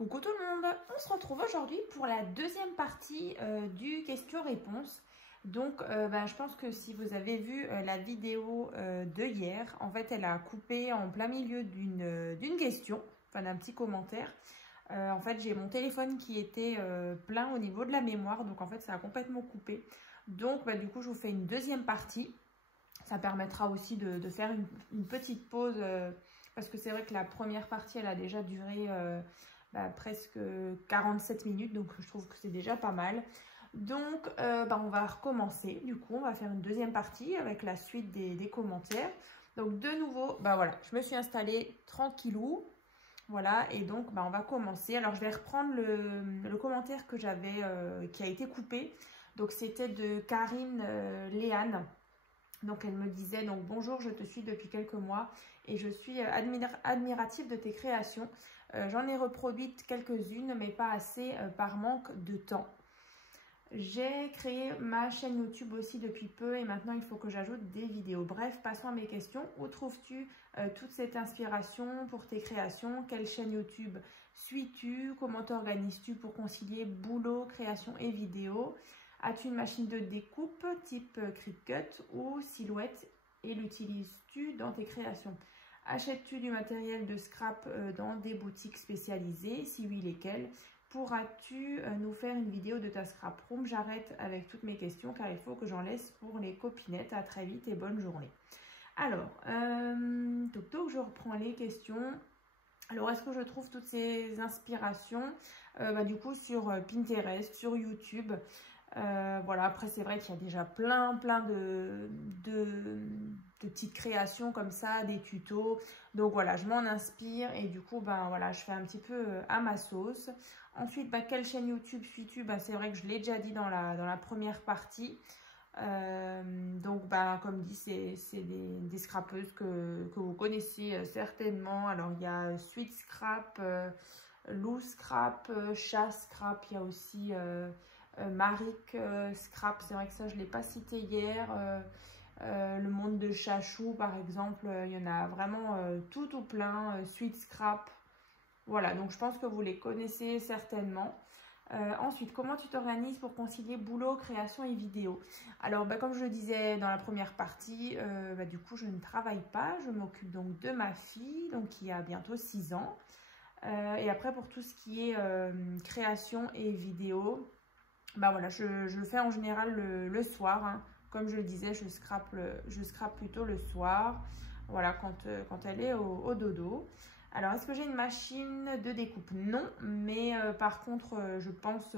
Coucou tout le monde, on se retrouve aujourd'hui pour la deuxième partie du question-réponse. Donc je pense que si vous avez vu la vidéo de hier, en fait elle a coupé en plein milieu d'une question, enfin d'un petit commentaire. En fait j'ai mon téléphone qui était plein au niveau de la mémoire, donc en fait ça a complètement coupé. Donc du coup je vous fais une deuxième partie. Ça permettra aussi de faire une petite pause parce que c'est vrai que la première partie elle a déjà duré presque 47 minutes, donc je trouve que c'est déjà pas mal. Donc on va recommencer, du coup on va faire une deuxième partie avec la suite des commentaires. Donc de nouveau, voilà, je me suis installée tranquillou, voilà, et donc on va commencer. Alors je vais reprendre le commentaire que j'avais, qui a été coupé. Donc c'était de Karine Léane. Donc elle me disait, donc bonjour, je te suis depuis quelques mois et je suis admirative de tes créations. J'en ai reproduites quelques-unes, mais pas assez par manque de temps. J'ai créé ma chaîne YouTube aussi depuis peu et maintenant il faut que j'ajoute des vidéos. Bref, passons à mes questions. Où trouves-tu toute cette inspiration pour tes créations? Quelle chaîne YouTube suis-tu? Comment t'organises-tu pour concilier boulot, création et vidéo? As-tu une machine de découpe type Cricut ou Silhouette et l'utilises-tu dans tes créations? Achètes-tu du matériel de scrap dans des boutiques spécialisées? Si oui, lesquelles? Pourras-tu nous faire une vidéo de ta scrap room? J'arrête avec toutes mes questions car il faut que j'en laisse pour les copinettes. À très vite et bonne journée. Alors, je reprends les questions. Alors, est-ce que je trouve toutes ces inspirations du coup sur Pinterest, sur YouTube? Voilà, après c'est vrai qu'il y a déjà plein de petites créations comme ça, des tutos. Donc voilà, je m'en inspire et du coup voilà, je fais un petit peu à ma sauce. Ensuite, quelle chaîne YouTube suis-tu? C'est vrai que je l'ai déjà dit dans la première partie. Donc comme dit, c'est des scrapeuses que vous connaissez certainement. Alors il y a Sweet Scrap, Lou Scrap, Chat Scrap, il y a aussi Maric Scrap, c'est vrai que ça je ne l'ai pas cité hier. Le monde de Chachou par exemple, il y en a vraiment tout plein. Sweet Scrap, voilà, donc je pense que vous les connaissez certainement. Ensuite, comment tu t'organises pour concilier boulot, création et vidéo? Alors, comme je le disais dans la première partie, du coup, je ne travaille pas. Je m'occupe donc de ma fille, donc qui a bientôt 6 ans. Et après, pour tout ce qui est création et vidéo, voilà, je le fais en général le soir. Hein. Comme je le disais, je scrape plutôt le soir, voilà, quand elle est au dodo. Alors, est-ce que j'ai une machine de découpe? Non, mais par contre, je pense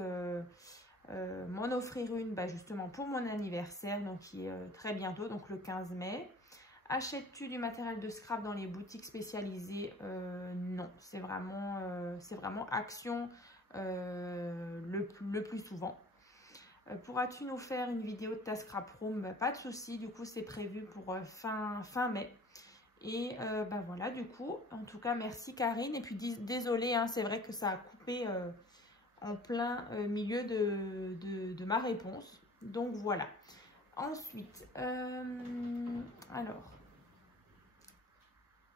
m'en offrir une justement pour mon anniversaire, donc qui est très bientôt, donc le 15 mai. Achètes-tu du matériel de scrap dans les boutiques spécialisées? Non, c'est vraiment Action le plus souvent. Pourras-tu nous faire une vidéo de ta scrap room? Pas de souci, du coup c'est prévu pour fin mai. Et voilà, du coup, en tout cas, merci Karine. Et puis, désolée, hein, c'est vrai que ça a coupé en plein milieu de ma réponse. Donc, voilà. Ensuite, alors,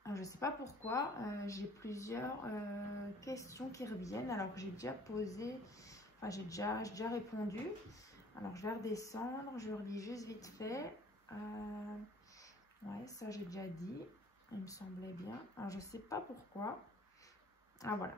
je ne sais pas pourquoi, j'ai plusieurs questions qui reviennent alors que j'ai déjà posé, enfin, j'ai déjà répondu. Alors, je vais redescendre, je relis juste vite fait. Ouais, ça j'ai déjà dit, il me semblait bien. Alors je sais pas pourquoi. Ah voilà.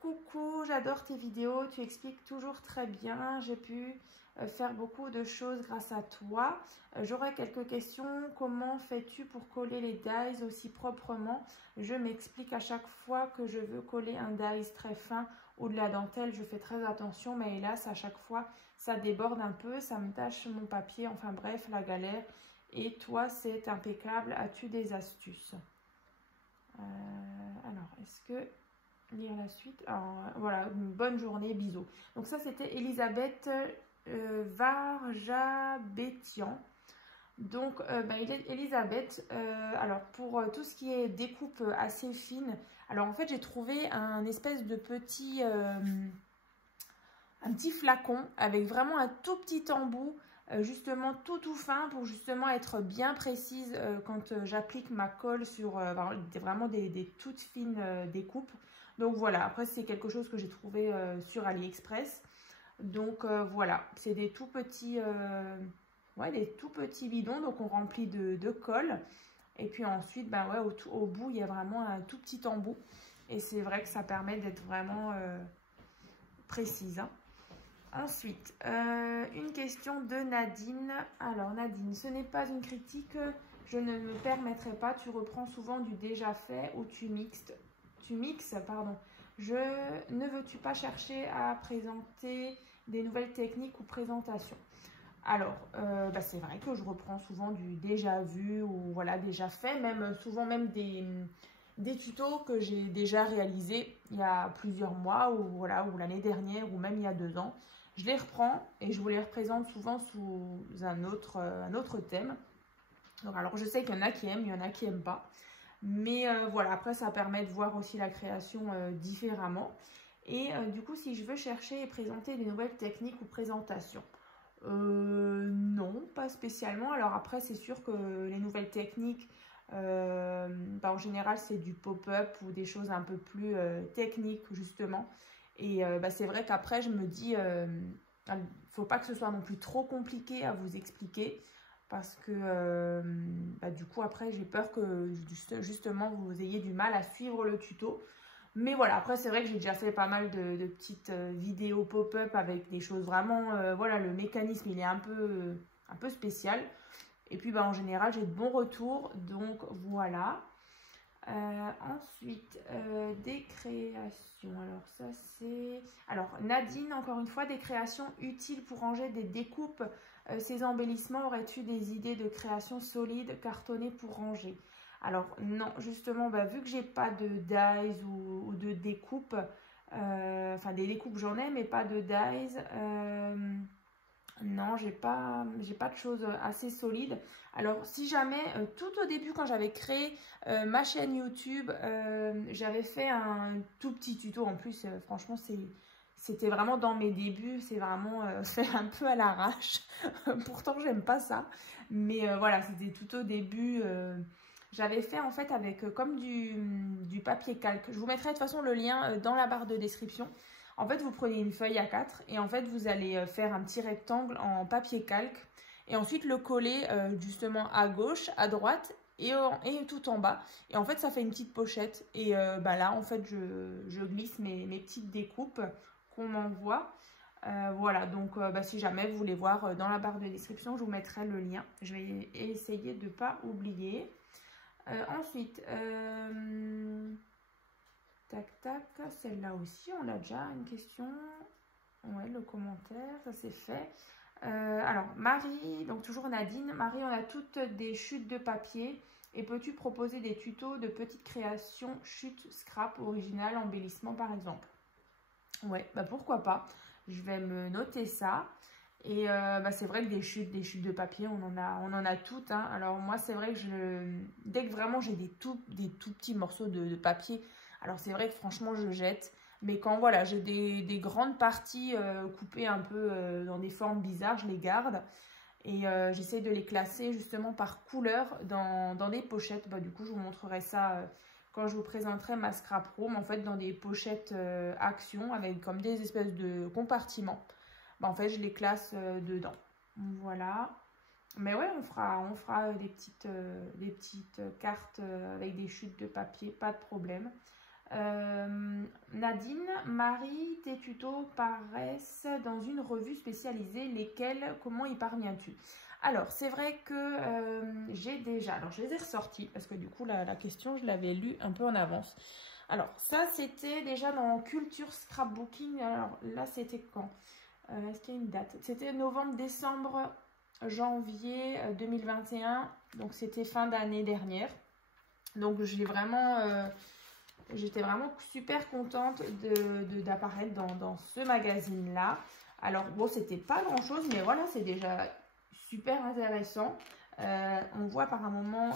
Coucou, j'adore tes vidéos, tu expliques toujours très bien. J'ai pu faire beaucoup de choses grâce à toi. J'aurais quelques questions. Comment fais-tu pour coller les dies aussi proprement? Je m'explique à chaque fois que je veux coller un dies très fin ou de la dentelle. Je fais très attention, mais hélas, à chaque fois, ça déborde un peu. Ça me tache mon papier. Enfin bref, la galère. Et toi, c'est impeccable. As-tu des astuces? Alors, est-ce que... lire la suite? Alors, voilà, une bonne journée, bisous. Donc ça, c'était Elisabeth Varjabetian. Donc, Elisabeth, alors pour tout ce qui est découpe assez fine, alors en fait, j'ai trouvé un espèce de petit... un petit flacon avec vraiment un tout petit embout justement tout fin pour justement être bien précise quand j'applique ma colle sur vraiment des toutes fines découpes. Donc voilà, après c'est quelque chose que j'ai trouvé sur AliExpress. Donc voilà, c'est des tout petits bidons, donc on remplit de colle. Et puis ensuite, ben ouais, au bout, il y a vraiment un tout petit embout. Et c'est vrai que ça permet d'être vraiment précise, hein. Ensuite, une question de Nadine. Alors Nadine, ce n'est pas une critique, je ne me permettrai pas. Tu reprends souvent du déjà fait ou tu mixes. Ne veux-tu pas chercher à présenter des nouvelles techniques ou présentations? Alors, c'est vrai que je reprends souvent du déjà vu ou voilà, déjà fait, souvent même des tutos que j'ai déjà réalisés il y a plusieurs mois ou voilà, ou l'année dernière ou même il y a 2 ans. Je les reprends et je vous les représente souvent sous un autre thème. Donc, alors, je sais qu'il y en a qui aiment, il y en a qui n'aiment pas. Mais voilà, après, ça permet de voir aussi la création différemment. Et du coup, si je veux chercher et présenter des nouvelles techniques ou présentations, non, pas spécialement. Alors après, c'est sûr que les nouvelles techniques, en général, c'est du pop-up ou des choses un peu plus techniques, justement. Et c'est vrai qu'après, je me dis, il ne faut pas que ce soit non plus trop compliqué à vous expliquer. Parce que du coup, après, j'ai peur que justement, vous ayez du mal à suivre le tuto. Mais voilà, après, c'est vrai que j'ai déjà fait pas mal de petites vidéos pop-up avec des choses vraiment... voilà, le mécanisme, il est un peu spécial. Et puis, en général, j'ai de bons retours. Donc, voilà. Ensuite, des créations. Alors, ça, c'est... Alors, Nadine, encore une fois, des créations utiles pour ranger des découpes. Ces embellissements, aurais-tu des idées de création solide, cartonnées pour ranger? Alors non, justement, vu que j'ai pas de dies ou de découpe, enfin des découpes j'en ai, mais pas de dies, non, j'ai pas de choses assez solides. Alors si jamais, tout au début quand j'avais créé ma chaîne YouTube, j'avais fait un tout petit tuto, en plus franchement c'était vraiment dans mes débuts, c'est vraiment fait un peu à l'arrache, pourtant j'aime pas ça, mais voilà, c'était tout au début. J'avais fait en fait avec comme du papier calque. Je vous mettrai de toute façon le lien dans la barre de description. En fait, vous prenez une feuille A4 et en fait, vous allez faire un petit rectangle en papier calque et ensuite le coller justement à gauche, à droite et tout en bas. Et en fait, ça fait une petite pochette. Et là, en fait, je glisse mes petites découpes qu'on m'envoie. Voilà, donc si jamais vous voulez voir dans la barre de description, je vous mettrai le lien. Je vais essayer de ne pas oublier. Ensuite, tac, celle-là aussi, on a déjà une question. Ouais, le commentaire, ça c'est fait. Alors, Marie, donc toujours Nadine. Marie, on a toutes des chutes de papier. Et peux-tu proposer des tutos de petites créations, chutes, scrap, originales, embellissement par exemple? Ouais, pourquoi pas. Je vais me noter ça. Et c'est vrai que des chutes de papier, on en a toutes, hein. Alors moi, c'est vrai que dès que vraiment j'ai des tout petits morceaux de papier, alors c'est vrai que franchement, je jette. Mais quand voilà, j'ai des grandes parties coupées un peu dans des formes bizarres, je les garde. Et j'essaie de les classer justement par couleur dans des pochettes. Du coup, je vous montrerai ça quand je vous présenterai ma scrap room, en fait, dans des pochettes action avec comme des espèces de compartiments. En fait, je les classe dedans. Voilà. Mais ouais, on fera des petites cartes avec des chutes de papier, pas de problème. Nadine, Marie, tes tutos paraissent dans une revue spécialisée. Lesquels? Comment y parviens-tu? Alors, c'est vrai que j'ai déjà... Alors, je les ai ressortis parce que du coup, la question, je l'avais lue un peu en avance. Alors, ça, c'était déjà dans Culture Scrapbooking. Alors, là, c'était quand? Est-ce qu'il y a une date? C'était novembre, décembre, janvier 2021. Donc, c'était fin d'année dernière. Donc, j'étais vraiment super contente d'apparaître dans ce magazine-là. Alors, bon, c'était pas grand-chose, mais voilà, c'est déjà super intéressant. On voit par un moment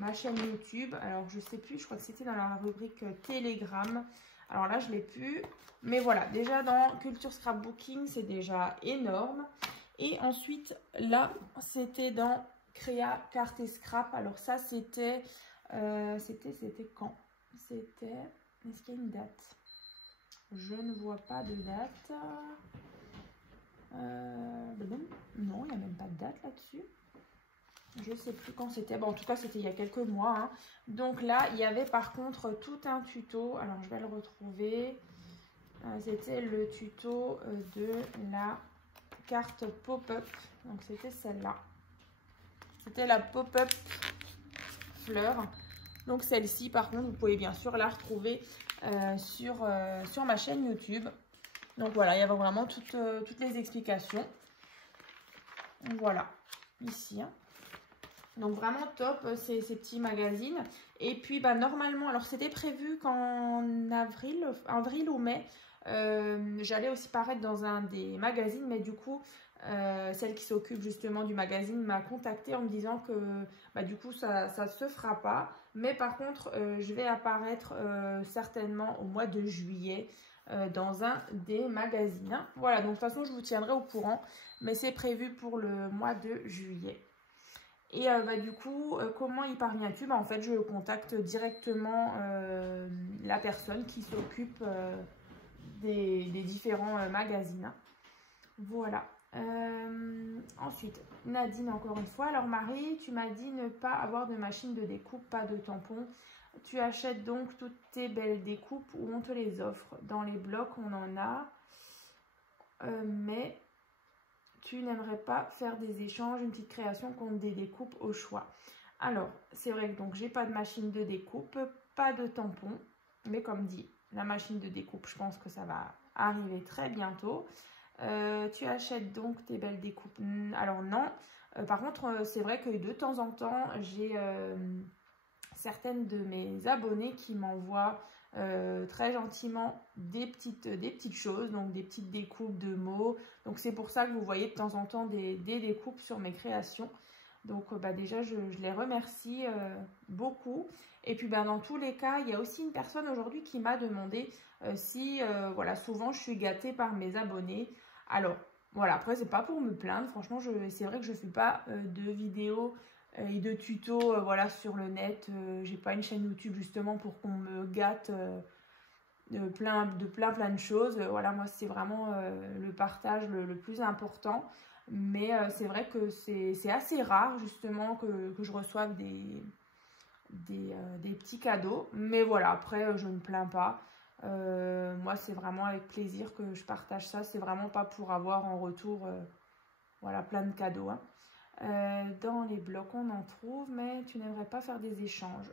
ma chaîne YouTube. Alors, je sais plus, je crois que c'était dans la rubrique Telegram. Alors là, je ne l'ai plus. Mais voilà, déjà dans Culture Scrapbooking, c'est déjà énorme. Et ensuite, là, c'était dans Créa, Carte et Scrap. Alors ça, c'était quand? C'était... Est-ce qu'il y a une date? Je ne vois pas de date. Non, il n'y a même pas de date là-dessus. Je ne sais plus quand c'était. Bon, en tout cas, c'était il y a quelques mois. Hein. Donc là, il y avait par contre tout un tuto. Alors, je vais le retrouver. C'était le tuto de la carte pop-up. Donc, c'était celle-là. C'était la pop-up fleur. Donc, celle-ci, par contre, vous pouvez bien sûr la retrouver sur ma chaîne YouTube. Donc, voilà, il y avait vraiment toutes les explications. Voilà, ici. Hein. Donc vraiment top ces petits magazines. Et puis bah, normalement, alors c'était prévu qu'en avril ou mai, j'allais aussi paraître dans un des magazines. Mais du coup, celle qui s'occupe justement du magazine m'a contactée en me disant que bah, du coup ça ne se fera pas. Mais par contre, je vais apparaître certainement au mois de juillet dans un des magazines. Hein. Voilà, donc de toute façon je vous tiendrai au courant. Mais c'est prévu pour le mois de juillet. Et bah, du coup, comment y parviens-tu? Bah, en fait, je contacte directement la personne qui s'occupe des différents magazines. Voilà. Ensuite, Nadine, encore une fois. Alors, Marie, tu m'as dit ne pas avoir de machine de découpe, pas de tampon. Tu achètes donc toutes tes belles découpes ou on te les offre? Dans les blocs, on en a. Mais... tu n'aimerais pas faire des échanges, une petite création contre des découpes au choix. Alors, c'est vrai que donc j'ai pas de machine de découpe, pas de tampon, mais comme dit, la machine de découpe, je pense que ça va arriver très bientôt. Tu achètes donc tes belles découpes? Alors non. Par contre, c'est vrai que de temps en temps, j'ai certaines de mes abonnés qui m'envoient très gentiment des petites choses, donc des petites découpes de mots. Donc c'est pour ça que vous voyez de temps en temps des découpes sur mes créations. Donc bah, déjà je les remercie beaucoup. Et puis bah, dans tous les cas, il y a aussi une personne aujourd'hui qui m'a demandé si voilà, souvent je suis gâtée par mes abonnés. Alors voilà, après c'est pas pour me plaindre, franchement c'est vrai que je fais pas de vidéos et de tutos voilà, sur le net. J'ai pas une chaîne YouTube justement pour qu'on me gâte de plein de choses. Voilà, moi c'est vraiment le partage le plus important. Mais c'est vrai que c'est assez rare justement que je reçoive des petits cadeaux. Mais voilà, après je ne plains pas. Moi c'est vraiment avec plaisir que je partage ça. C'est vraiment pas pour avoir en retour voilà, plein de cadeaux. Hein. Dans les blocs, on en trouve, mais tu n'aimerais pas faire des échanges.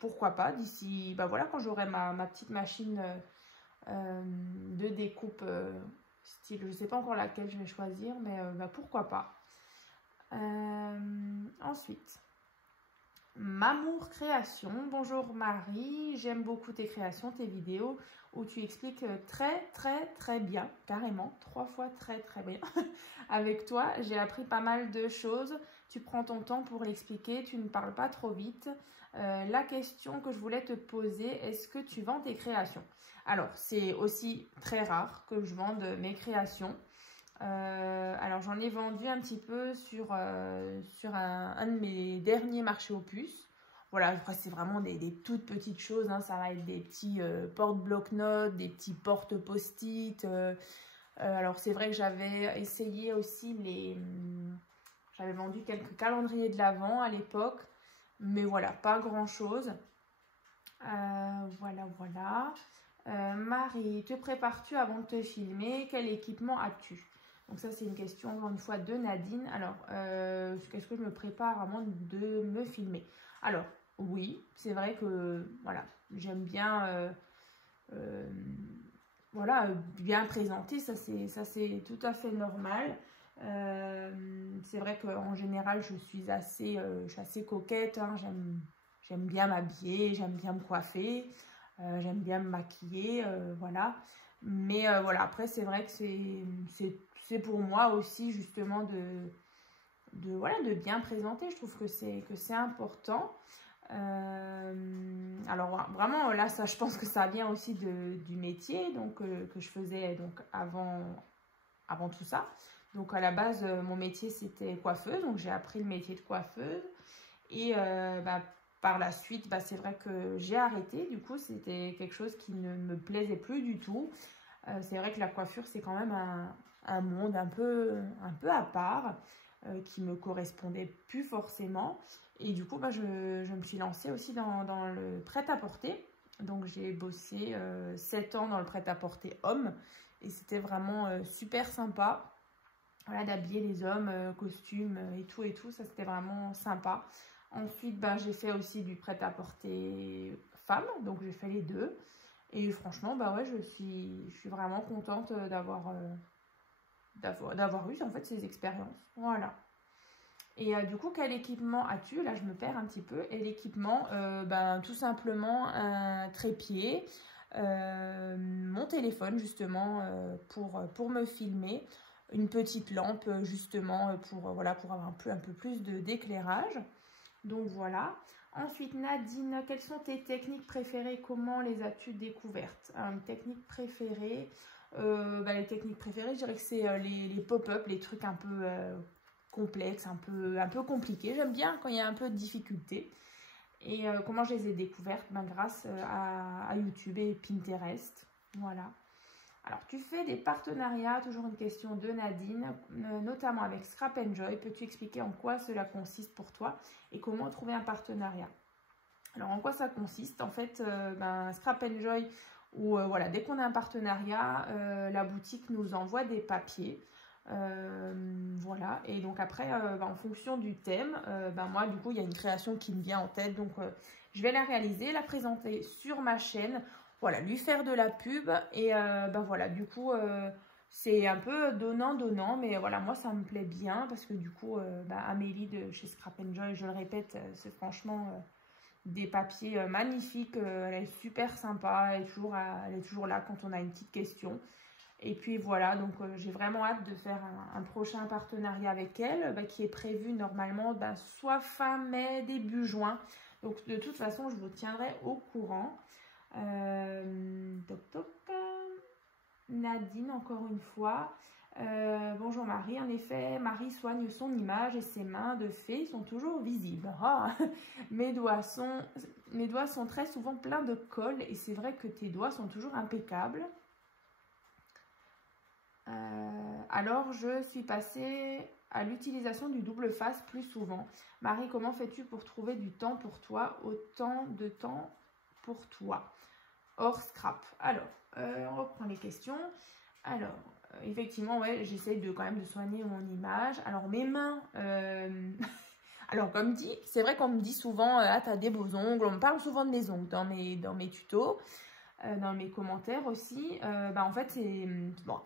Pourquoi pas d'ici, bah voilà, quand j'aurai ma petite machine de découpe style, je ne sais pas encore laquelle je vais choisir, mais bah, pourquoi pas. Ensuite, Mamour Création. Bonjour Marie, j'aime beaucoup tes créations, tes vidéos où tu expliques très bien, carrément, 3 fois très bien. Avec toi, j'ai appris pas mal de choses. Tu prends ton temps pour l'expliquer, tu ne parles pas trop vite. La question que je voulais te poser, est-ce que tu vends tes créations? Alors, c'est aussi très rare que je vende mes créations. Alors, j'en ai vendu un petit peu sur un de mes derniers marchés aux puces. Voilà, c'est vraiment des toutes petites choses. Hein. Ça va être des petits porte-bloc-notes, des petits porte-post-it. Alors, c'est vrai que j'avais essayé aussi j'avais vendu quelques calendriers de l'Avent à l'époque. Mais voilà, pas grand-chose. Voilà. Marie, te prépares-tu avant de te filmer? Quel équipement as-tu? Donc ça, c'est une question, encore une fois, de Nadine. Alors, qu'est-ce que je me prépare avant de me filmer? Alors, oui, c'est vrai que, voilà, j'aime bien, voilà, bien présenter. Ça, c'est tout à fait normal. C'est vrai qu'en général, je suis assez coquette. Hein, j'aime bien m'habiller, j'aime bien me coiffer. J'aime bien me maquiller, voilà. Mais voilà, après, c'est vrai que c'est pour moi aussi, justement, voilà, de bien présenter. Je trouve que c'est important. Alors vraiment là, ça, je pense que ça vient aussi du métier donc, que je faisais donc, avant tout ça. Donc à la base, mon métier c'était coiffeuse, donc j'ai appris le métier de coiffeuse. Et par la suite, c'est vrai que j'ai arrêté. Du coup, c'était quelque chose qui ne me plaisait plus du tout. C'est vrai que la coiffure, c'est quand même un monde un peu à part, qui me correspondait plus forcément. Et du coup, je me suis lancée aussi dans le prêt-à-porter. Donc, j'ai bossé 7 ans dans le prêt-à-porter homme. Et c'était vraiment super sympa. Voilà, d'habiller les hommes, costumes et tout. Ça, c'était vraiment sympa. Ensuite, j'ai fait aussi du prêt-à-porter femme. Donc, j'ai fait les deux. Et franchement, ouais, je suis vraiment contente d'avoir eu en fait ces expériences. Voilà. Et du coup, quel équipement as-tu? Là, je me perds un petit peu. Et l'équipement, tout simplement un trépied, mon téléphone justement pour me filmer, une petite lampe justement pour avoir un peu plus d'éclairage. Donc voilà. Ensuite, Nadine, quelles sont tes techniques préférées? Comment les as-tu découvertes? Une technique préférée, les techniques préférées, je dirais que c'est les pop-up, les trucs un peu complexes, un peu compliqués. J'aime bien quand il y a un peu de difficulté. Et comment je les ai découvertes? Grâce à YouTube et Pinterest. Voilà. Alors, tu fais des partenariats, toujours une question de Nadine, notamment avec Scrap Enjoy. Peux-tu expliquer en quoi cela consiste pour toi et comment trouver un partenariat? Alors, en quoi ça consiste? En fait, Scrap Enjoy, où voilà, dès qu'on a un partenariat, la boutique nous envoie des papiers. Voilà, et donc après, en fonction du thème, moi, du coup, il y a une création qui me vient en tête. Donc, je vais la réaliser, la présenter sur ma chaîne. Voilà, lui faire de la pub et voilà, du coup, c'est un peu donnant, mais voilà, moi, ça me plaît bien parce que du coup, Amélie de chez Scrap Enjoy, je le répète, c'est franchement des papiers magnifiques, elle est super sympa, elle est toujours là quand on a une petite question. Et puis voilà, donc j'ai vraiment hâte de faire un prochain partenariat avec elle, qui est prévu normalement soit fin mai, début juin. Donc de toute façon, je vous tiendrai au courant. Nadine, encore une fois. Bonjour Marie, en effet, Marie soigne son image et ses mains de fée sont toujours visibles. Ah, mes doigts sont très souvent pleins de colle et c'est vrai que tes doigts sont toujours impeccables. Alors, je suis passée à l'utilisation du double face plus souvent. Marie, comment fais-tu pour trouver du temps pour toi, autant de temps pour toi? Hors scrap. Alors, on reprend les questions. Alors, effectivement, ouais, j'essaye quand même de soigner mon image. Alors, mes mains, alors comme dit, c'est vrai qu'on me dit souvent, ah, t'as des beaux ongles. On me parle souvent de mes ongles dans mes tutos, dans mes commentaires aussi. En fait,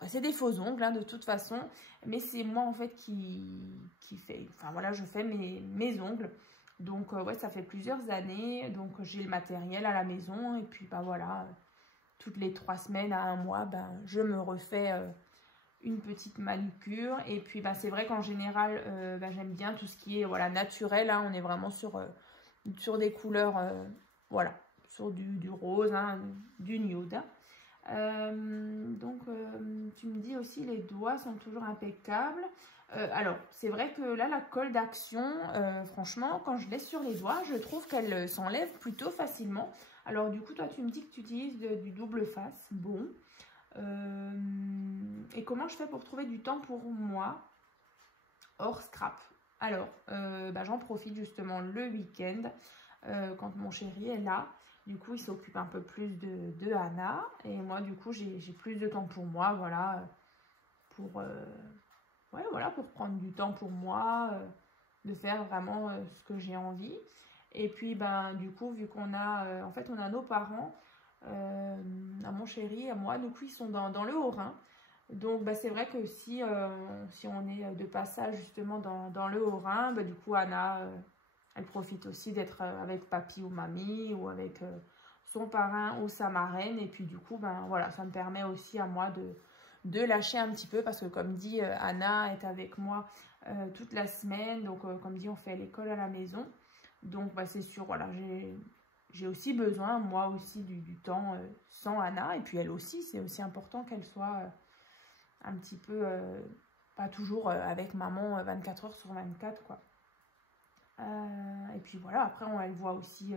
c'est des faux ongles, hein, de toute façon. Mais c'est moi, en fait, qui fait... Enfin, voilà, je fais mes ongles. Donc, ouais, ça fait plusieurs années. Donc, j'ai le matériel à la maison. Et puis, voilà, toutes les 3 semaines à 1 mois, je me refais une petite manucure. Et puis, c'est vrai qu'en général, j'aime bien tout ce qui est naturel. Hein. On est vraiment sur des couleurs, voilà, sur du rose, hein, du nude. Donc, tu me dis aussi, les doigts sont toujours impeccables. Alors, c'est vrai que là, la colle d'action, franchement, quand je laisse sur les doigts, je trouve qu'elle s'enlève plutôt facilement. Alors, du coup, toi, tu me dis que tu utilises du double face. Bon. Et comment je fais pour trouver du temps pour moi hors scrap? Alors, j'en profite justement le week-end quand mon chéri est là. Du coup, il s'occupe un peu plus de Anna. Et moi, du coup, j'ai plus de temps pour moi, voilà, pour prendre du temps pour moi, de faire vraiment ce que j'ai envie. Et puis, du coup, vu qu'on a, en fait, on a nos parents, à mon chéri, à moi, du coup, ils sont dans le Haut-Rhin. Donc, c'est vrai que si on est de passage, justement, dans le Haut-Rhin, du coup, Anna... elle profite aussi d'être avec papy ou mamie ou avec son parrain ou sa marraine. Et puis du coup, voilà, ça me permet aussi à moi de lâcher un petit peu parce que comme dit, Anna est avec moi toute la semaine. Donc comme dit, on fait l'école à la maison. Donc bah, c'est sûr, voilà, j'ai aussi besoin, moi aussi, du temps sans Anna. Et puis elle aussi, c'est aussi important qu'elle soit un petit peu, pas toujours avec maman 24 heures sur 24, quoi. Et puis voilà, après elle voit aussi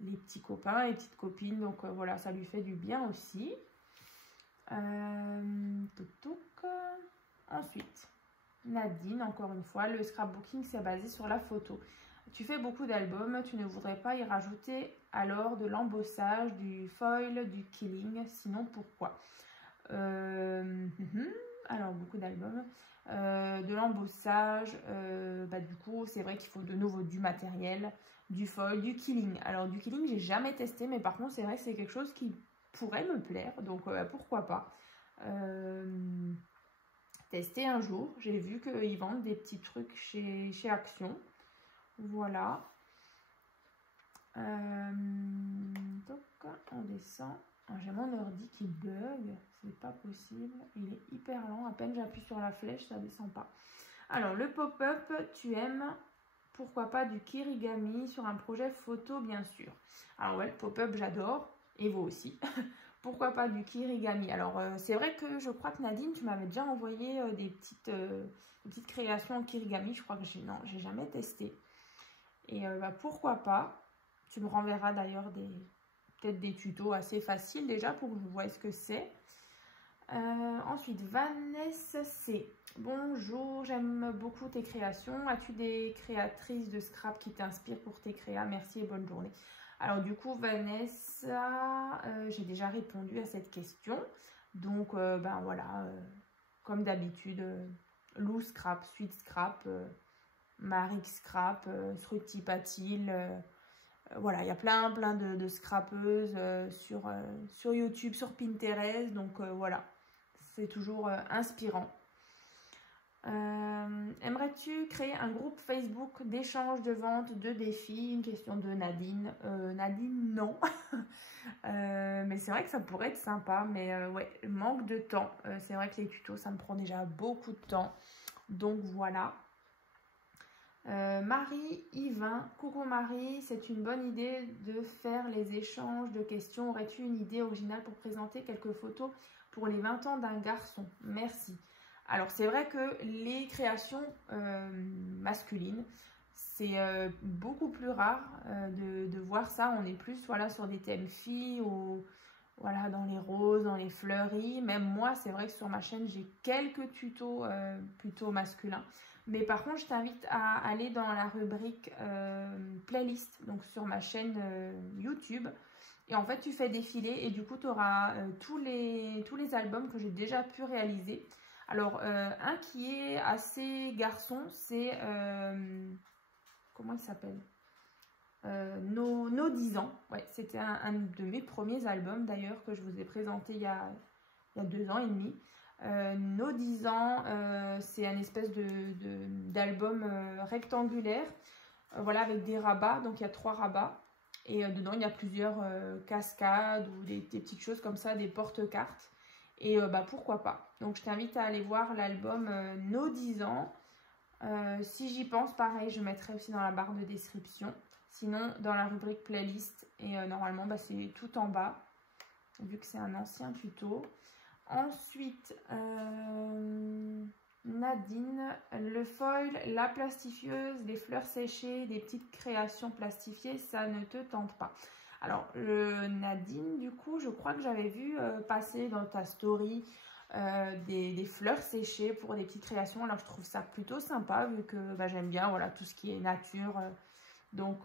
les petits copains, les petites copines. Donc voilà, ça lui fait du bien aussi. Ensuite, Nadine, encore une fois, le scrapbooking c'est basé sur la photo. Tu fais beaucoup d'albums, tu ne voudrais pas y rajouter alors de l'embossage, du foil, du killing, sinon pourquoi? Alors beaucoup d'albums, de l'embossage, bah, du coup c'est vrai qu'il faut de nouveau du matériel, du foil, du killing. Alors du killing j'ai jamais testé, mais par contre c'est vrai que c'est quelque chose qui pourrait me plaire, donc pourquoi pas tester un jour. J'ai vu qu'ils vendent des petits trucs chez Action. Voilà. Donc on descend. J'ai mon ordi qui bug, c'est pas possible, il est hyper lent, à peine j'appuie sur la flèche, ça descend pas. Alors le pop-up, tu aimes, pourquoi pas du kirigami sur un projet photo bien sûr. Alors ouais, le pop-up j'adore, et vous aussi. Pourquoi pas du kirigami? Alors c'est vrai que je crois que Nadine, tu m'avais déjà envoyé des petites créations en kirigami, je crois que j'ai jamais testé. Et bah, pourquoi pas, tu me renverras d'ailleurs peut-être des tutos assez faciles déjà pour que vous voyez ce que c'est. Ensuite, Vanessa C. Bonjour, j'aime beaucoup tes créations. As-tu des créatrices de scrap qui t'inspirent pour tes créas? Merci et bonne journée. Alors du coup, Vanessa, j'ai déjà répondu à cette question. Donc, ben voilà, comme d'habitude, Lou Scrap, Sweet Scrap, Marik Scrap, Sruti Patil. Voilà, il y a plein de scrapeuses sur YouTube, sur Pinterest. Donc voilà, c'est toujours inspirant. Aimerais-tu créer un groupe Facebook d'échange, de vente, de défis? Une question de Nadine. Nadine, non. Mais c'est vrai que ça pourrait être sympa. Mais ouais, manque de temps. C'est vrai que les tutos, ça me prend déjà beaucoup de temps. Donc voilà. Marie Yvain, coucou Marie, c'est une bonne idée de faire les échanges de questions. Aurais-tu une idée originale pour présenter quelques photos pour les 20 ans d'un garçon? Merci. Alors c'est vrai que les créations masculines, c'est beaucoup plus rare de voir ça. On est plus voilà, sur des thèmes filles ou voilà, dans les roses, dans les fleuris. Même moi, c'est vrai que sur ma chaîne, j'ai quelques tutos plutôt masculins. Mais par contre, je t'invite à aller dans la rubrique playlist, donc sur ma chaîne YouTube. Et en fait, tu fais défiler et du coup, tu auras tous les albums que j'ai déjà pu réaliser. Alors, un qui est assez garçon, c'est... comment il s'appelle? Nos 10 ans. Ouais, c'était un de mes premiers albums d'ailleurs que je vous ai présenté il y a 2 ans et demi. Nos 10 ans, c'est un espèce d'album rectangulaire, voilà, avec des rabats. Donc il y a 3 rabats et dedans il y a plusieurs cascades ou des petites choses comme ça, des porte-cartes. Et bah, pourquoi pas. Donc je t'invite à aller voir l'album Nos 10 ans. Si j'y pense, pareil, je mettrai aussi dans la barre de description. Sinon, dans la rubrique playlist. Et normalement, bah, c'est tout en bas, vu que c'est un ancien tuto. Ensuite, Nadine, le foil, la plastifieuse, les fleurs séchées, des petites créations plastifiées, ça ne te tente pas? Alors, Nadine, du coup, je crois que j'avais vu passer dans ta story des fleurs séchées pour des petites créations. Alors, je trouve ça plutôt sympa, vu que bah, j'aime bien voilà, tout ce qui est nature. Donc,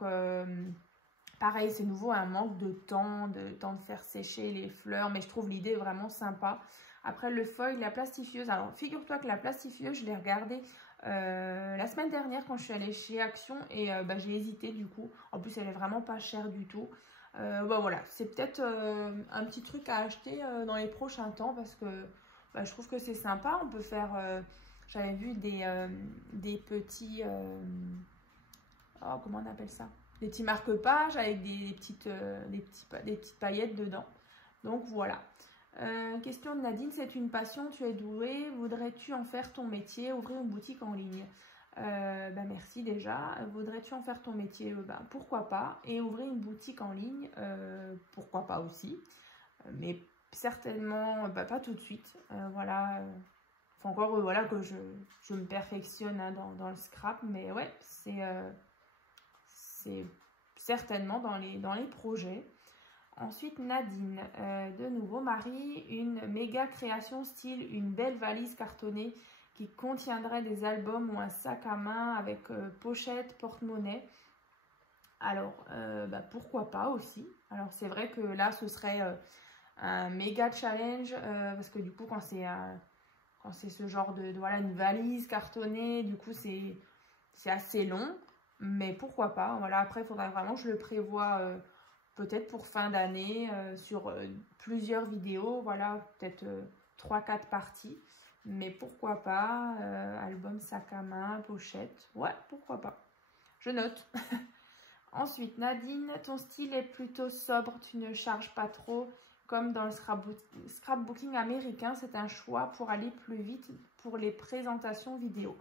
pareil, c'est nouveau, un manque de temps de faire sécher les fleurs, mais je trouve l'idée vraiment sympa. Après, le foil, la plastifieuse. Alors, figure-toi que la plastifieuse, je l'ai regardée la semaine dernière quand je suis allée chez Action et bah, j'ai hésité du coup. En plus, elle est vraiment pas chère du tout. Bah, voilà, c'est peut-être un petit truc à acheter dans les prochains temps parce que bah, je trouve que c'est sympa. On peut faire, j'avais vu des petits, oh, comment on appelle ça? Des petits marque-pages avec des petites paillettes dedans. Donc voilà. Question de Nadine, c'est une passion, tu es douée, voudrais-tu en faire ton métier, ouvrir une boutique en ligne? Merci déjà. Voudrais-tu en faire ton métier? Pourquoi pas. Et ouvrir une boutique en ligne, pourquoi pas aussi. Mais certainement pas tout de suite. Voilà. Faut encore voilà, que je me perfectionne hein, dans le scrap. Mais ouais, c'est certainement dans les projets. Ensuite, Nadine, de nouveau, Marie, une méga création style une belle valise cartonnée qui contiendrait des albums ou un sac à main avec pochette, porte-monnaie. Alors, pourquoi pas aussi. Alors, c'est vrai que là, ce serait un méga challenge parce que du coup, quand c'est ce genre voilà, une valise cartonnée, du coup, c'est assez long. Mais pourquoi pas. Voilà, après, il faudra vraiment que je le prévoie peut-être pour fin d'année sur plusieurs vidéos. Voilà, peut-être 3-4 parties. Mais pourquoi pas, album, sac à main, pochette. Ouais, pourquoi pas. Je note. Ensuite, Nadine, ton style est plutôt sobre, tu ne charges pas trop. Comme dans le scrapbooking américain, c'est un choix pour aller plus vite pour les présentations vidéo.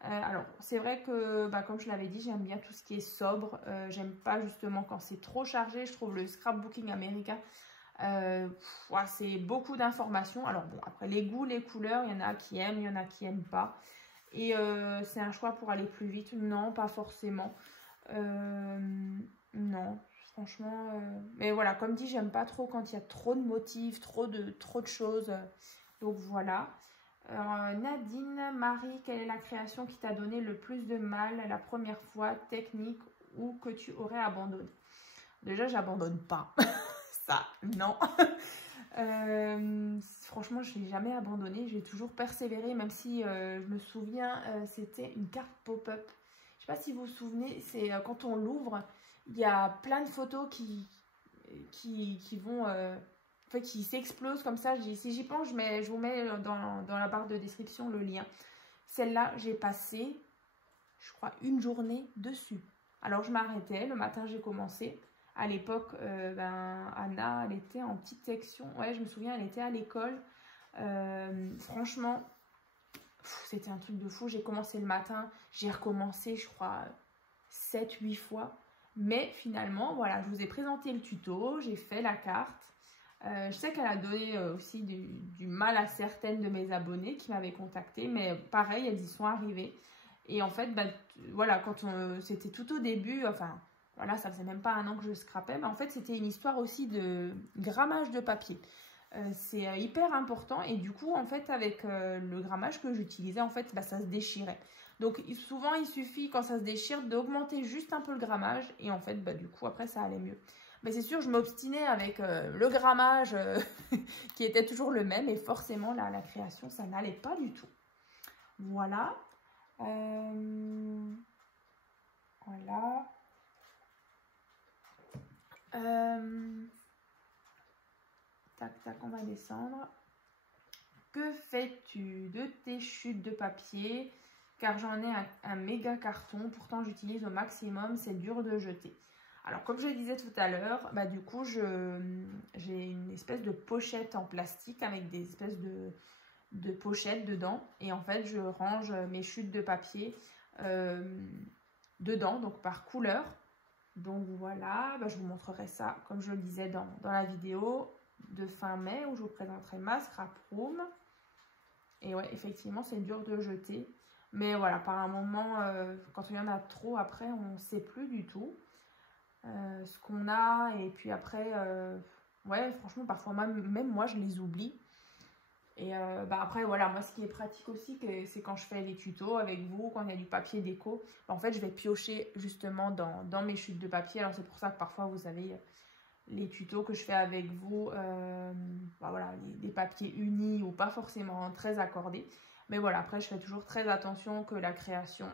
Alors, c'est vrai que, comme je l'avais dit, j'aime bien tout ce qui est sobre. J'aime pas justement quand c'est trop chargé. Je trouve le scrapbooking américain, c'est beaucoup d'informations. Alors bon, après les goûts, les couleurs, il y en a qui aiment, il y en a qui n'aiment pas. Et c'est un choix pour aller plus vite? Non, pas forcément. Non, franchement. Mais voilà, comme dit, j'aime pas trop quand il y a trop de motifs, trop de choses. Donc voilà. Nadine, Marie, quelle est la création qui t'a donné le plus de mal la première fois, technique ou que tu aurais abandonné? Déjà, j'abandonne pas. Ça, non. Franchement, je n'ai jamais abandonné. J'ai toujours persévéré, même si je me souviens, c'était une carte pop-up. Je ne sais pas si vous vous souvenez, c'est quand on l'ouvre, il y a plein de photos qui vont... qui s'explosent comme ça. Si j'y pense, je vous mets dans la barre de description le lien. Celle-là, j'ai passé, je crois, une journée dessus. Alors, je m'arrêtais. Le matin, j'ai commencé. À l'époque, Anna, elle était en petite section. Ouais, je me souviens, elle était à l'école. Franchement, c'était un truc de fou. J'ai commencé le matin. J'ai recommencé, je crois, 7-8 fois. Mais finalement, voilà, je vous ai présenté le tuto. J'ai fait la carte. Je sais qu'elle a donné aussi du mal à certaines de mes abonnées qui m'avaient contacté, mais pareil, elles y sont arrivées. Et en fait, voilà, quand c'était tout au début, enfin, voilà, ça faisait même pas un an que je scrapais, mais en fait, c'était une histoire aussi de grammage de papier. C'est hyper important et du coup, en fait, avec le grammage que j'utilisais, en fait, ça se déchirait. Donc, souvent, il suffit, quand ça se déchire, d'augmenter juste un peu le grammage et en fait, du coup, après, ça allait mieux. Mais c'est sûr, je m'obstinais avec le grammage qui était toujours le même et forcément, la création, ça n'allait pas du tout. Voilà. Voilà. Tac, tac, on va descendre. Que fais-tu de tes chutes de papier? Car j'en ai un méga carton, pourtant j'utilise au maximum, c'est dur de jeter. Alors, comme je le disais tout à l'heure, du coup, j'ai une espèce de pochette en plastique avec des espèces de pochettes dedans. Et en fait, je range mes chutes de papier dedans, donc par couleur. Donc voilà, je vous montrerai ça, comme je le disais dans la vidéo de fin mai où je vous présenterai ma scrap room. Et ouais, effectivement, c'est dur de jeter. Mais voilà, par un moment, quand il y en a trop, après, on ne sait plus du tout. Ce qu'on a et puis après ouais franchement parfois même moi je les oublie et après voilà, moi ce qui est pratique aussi c'est quand je fais les tutos avec vous, quand il y a du papier déco, en fait je vais piocher justement dans mes chutes de papier. Alors c'est pour ça que parfois vous avez les tutos que je fais avec vous, voilà, des papiers unis ou pas forcément très accordés, mais voilà, après je fais toujours très attention que la création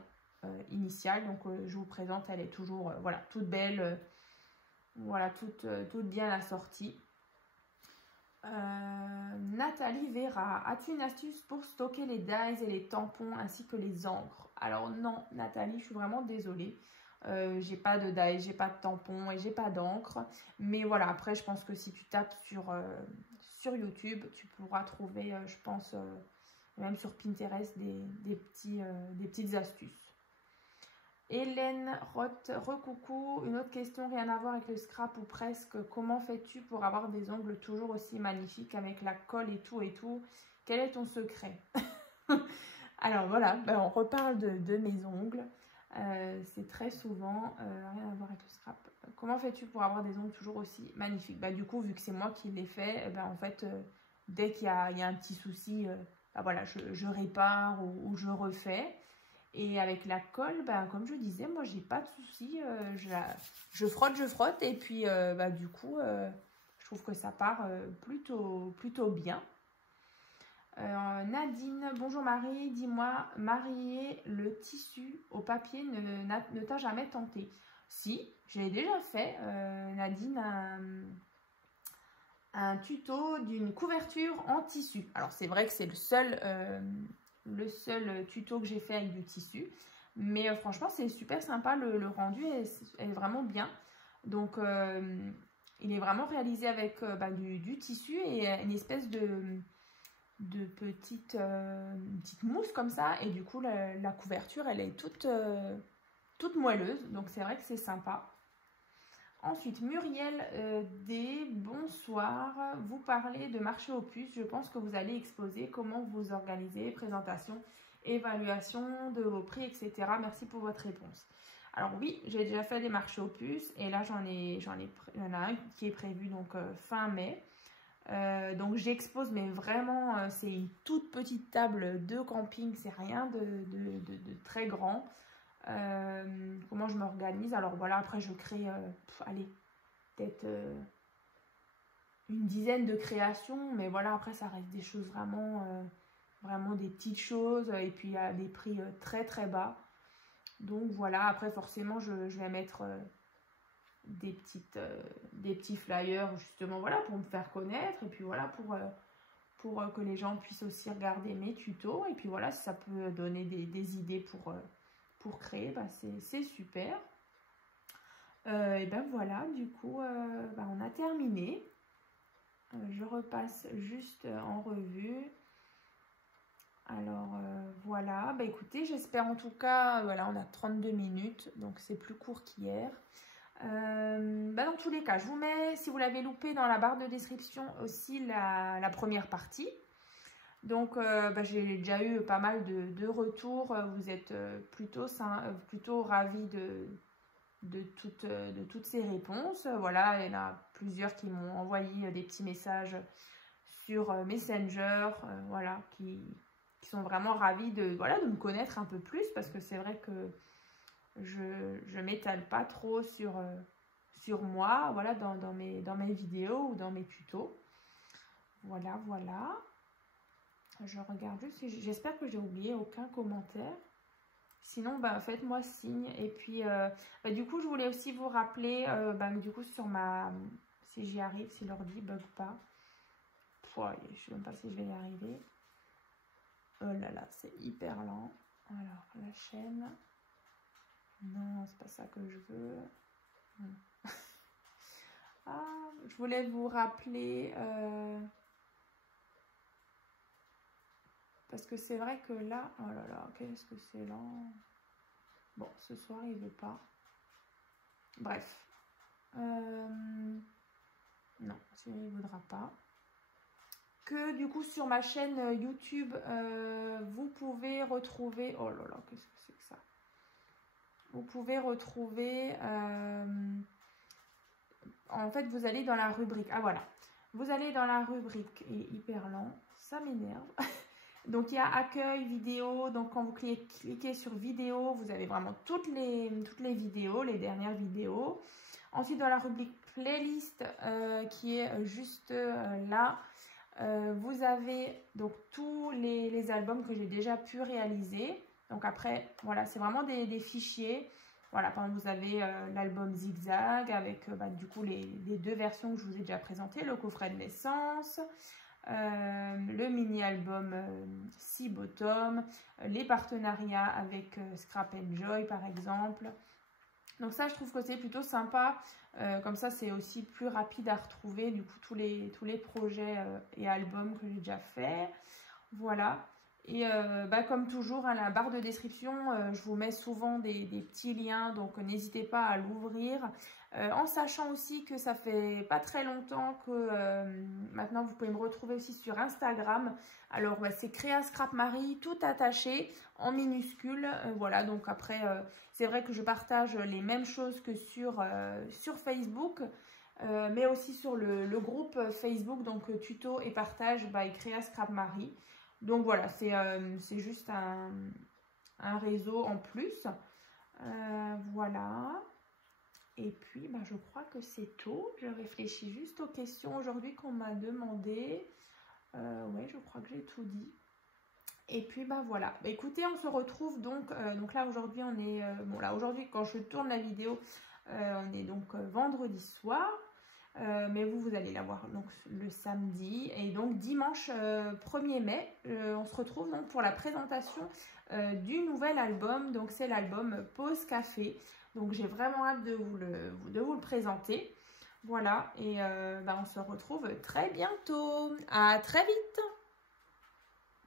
initiale, donc je vous présente, elle est toujours voilà, toute belle, voilà, toute bien assortie. Nathalie Vera, as-tu une astuce pour stocker les dies et les tampons ainsi que les encres? Alors non Nathalie, je suis vraiment désolée, j'ai pas de dies, j'ai pas de tampons et j'ai pas d'encre, mais voilà, après je pense que si tu tapes sur YouTube. Tu pourras trouver, je pense, même sur Pinterest, des petites astuces. Hélène Roth, recoucou, une autre question, rien à voir avec le scrap ou presque. Comment fais-tu pour avoir des ongles toujours aussi magnifiques avec la colle et tout et tout? Quel est ton secret? Alors voilà, ben on reparle de mes ongles. C'est très souvent, rien à voir avec le scrap. Comment fais-tu pour avoir des ongles toujours aussi magnifiques? Bah, du coup, vu que c'est moi qui les fais, ben, en fait, dès qu'il y a un petit souci, ben, voilà, je répare ou je refais. Et avec la colle, ben, comme je disais, moi, j'ai pas de souci. Je frotte et puis, ben, du coup, je trouve que ça part plutôt bien. Nadine, bonjour Marie, dis-moi, marier le tissu au papier ne t'a jamais tenté? Si, j'ai déjà fait, Nadine, un tuto d'une couverture en tissu. Alors c'est vrai que c'est le seul tuto que j'ai fait avec du tissu, mais franchement c'est super sympa, le rendu est vraiment bien. Donc il est vraiment réalisé avec du tissu et une espèce de petite mousse comme ça, et du coup la couverture elle est toute moelleuse, donc c'est vrai que c'est sympa. Ensuite Muriel D, bonsoir, vous parlez de marché aux puces, je pense que vous allez exposer, comment vous organisez, présentation, évaluation de vos prix, etc. Merci pour votre réponse. Alors oui, j'ai déjà fait des marchés aux puces et là il y en a un qui est prévu donc fin mai. Donc j'expose, mais vraiment c'est une toute petite table de camping, c'est rien de très grand. Comment je m'organise? Alors voilà, après je crée, allez, peut-être une dizaine de créations, mais voilà, après ça reste des choses vraiment des petites choses, et puis à des prix très très bas. Donc voilà, après forcément je vais mettre des petits flyers justement, voilà, pour me faire connaître, et puis voilà, pour que les gens puissent aussi regarder mes tutos, et puis voilà, si ça peut donner des idées pour créer, bah c'est super. Et ben voilà, du coup on a terminé. Je repasse juste en revue. Alors voilà, bah écoutez, j'espère en tout cas, voilà, on a 32 minutes, donc c'est plus court qu'hier. Dans tous les cas, je vous mets, si vous l'avez loupé, dans la barre de description aussi la première partie. Donc j'ai déjà eu pas mal de retours, vous êtes plutôt ravis de toutes ces réponses. Voilà, il y en a plusieurs qui m'ont envoyé des petits messages sur Messenger, voilà, qui sont vraiment ravis de me connaître un peu plus, parce que c'est vrai que je m'étale pas trop sur moi, voilà, dans mes vidéos ou dans mes tutos. Voilà. Je regarde juste, j'espère que j'ai oublié aucun commentaire. Sinon, faites-moi signe. Et puis, du coup, je voulais aussi vous rappeler, du coup, sur si j'y arrive, si l'ordi bug pas. Je ne sais même pas si je vais y arriver. Oh là là, c'est hyper lent. Alors, la chaîne. Non, c'est pas ça que je veux. Ah, je voulais vous rappeler... parce que c'est vrai que là... Oh là là, qu'est-ce que c'est lent. Bon, ce soir, il veut pas. Bref. Non, il ne voudra pas. Que du coup, sur ma chaîne YouTube, vous pouvez retrouver... Oh là là, qu'est-ce que c'est que ça? Vous pouvez retrouver... en fait, vous allez dans la rubrique... Ah, voilà. Vous allez dans la rubrique... Et hyper lent. Ça m'énerve. Donc, il y a accueil, vidéo. Donc, quand vous cliquez sur vidéo, vous avez vraiment toutes les vidéos, les dernières vidéos. Ensuite, dans la rubrique playlist, qui est juste là, vous avez donc tous les albums que j'ai déjà pu réaliser. Donc, après, voilà, c'est vraiment des fichiers. Voilà, par exemple, vous avez l'album Zigzag avec du coup les deux versions que je vous ai déjà présentées, le coffret de naissance. Le mini-album Sea Bottom, les partenariats avec Scrap Enjoy par exemple, Donc ça, je trouve que c'est plutôt sympa. Comme ça, c'est aussi plus rapide à retrouver, du coup, tous les projets et albums que j'ai déjà fait. Voilà. Et comme toujours, hein, la barre de description, je vous mets souvent des petits liens, donc n'hésitez pas à l'ouvrir. En sachant aussi que ça fait pas très longtemps que maintenant vous pouvez me retrouver aussi sur Instagram. Alors c'est Créa Scrap Marie, tout attaché en minuscule. Voilà, donc après c'est vrai que je partage les mêmes choses que sur Facebook. Mais aussi sur le groupe Facebook, donc tuto et partage by Créa Scrap Marie. Donc voilà, c'est juste un réseau en plus. Voilà. Et puis, je crois que c'est tout. Je réfléchis juste aux questions aujourd'hui qu'on m'a demandé. Ouais, je crois que j'ai tout dit. Et puis, voilà. Écoutez, on se retrouve donc là, aujourd'hui, on est... bon, là, aujourd'hui, quand je tourne la vidéo, on est donc vendredi soir. Mais vous allez la voir donc le samedi. Et donc dimanche 1er mai, on se retrouve donc pour la présentation du nouvel album. Donc c'est l'album Pause Café. Donc j'ai vraiment hâte de vous le présenter. Voilà, et on se retrouve très bientôt. À très vite!